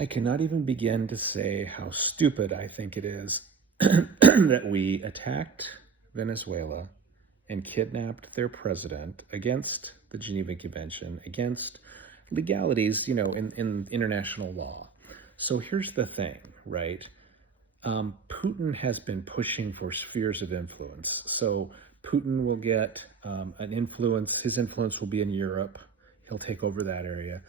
I cannot even begin to say how stupid I think it is that we attacked Venezuela and kidnapped their president against the Geneva Convention, against legalities, in international law. So here's the thing, right? Putin has been pushing for spheres of influence. So Putin will get an influence. His influence will be in Europe. He'll take over that area.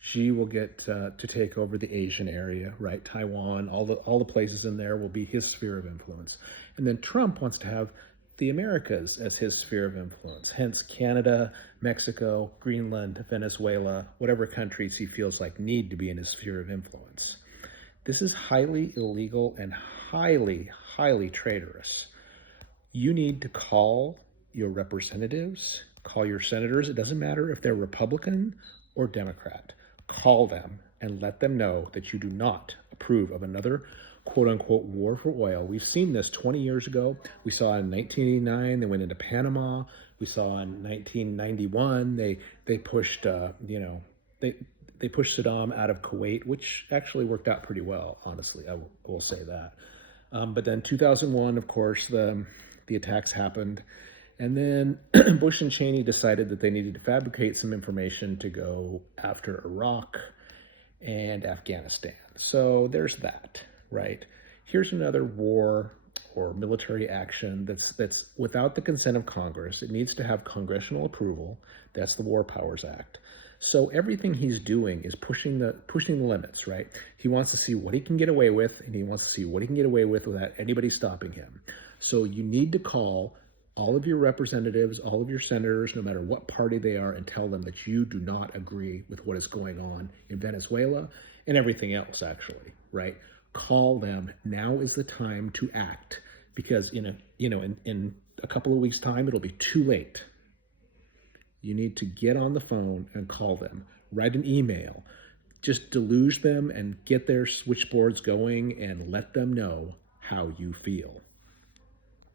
Xi will get to take over the Asian area, right? Taiwan, all the places in there will be his sphere of influence. And then Trump wants to have the Americas as his sphere of influence. Hence Canada, Mexico, Greenland, Venezuela, whatever countries he feels like need to be in his sphere of influence. This is highly illegal and highly, highly traitorous. You need to call your representatives, call your senators. It doesn't matter if they're Republican or Democrat. Call them and let them know that you do not approve of another quote unquote war for oil. We've seen this 20 years ago. We saw in 1989, they went into Panama. We saw in 1991, they pushed, they pushed Saddam out of Kuwait, which actually worked out pretty well, honestly. I will say that. But then 2001, of course, the attacks happened. And then Bush and Cheney decided that they needed to fabricate some information to go after Iraq and Afghanistan. So there's that, right? Here's another war or military action that's without the consent of Congress. It needs to have congressional approval. That's the War Powers Act. So everything he's doing is pushing the limits, right? He wants to see what he can get away with, and he wants to see what he can get away with without anybody stopping him. So you need to call all of your representatives, all of your senators, no matter what party they are, and tell them that you do not agree with what is going on in Venezuela and everything else, actually, right? Call them. Now is the time to act, because in a couple of weeks' time, it'll be too late. You need to get on the phone and call them. Write an email. Just deluge them and get their switchboards going and let them know how you feel.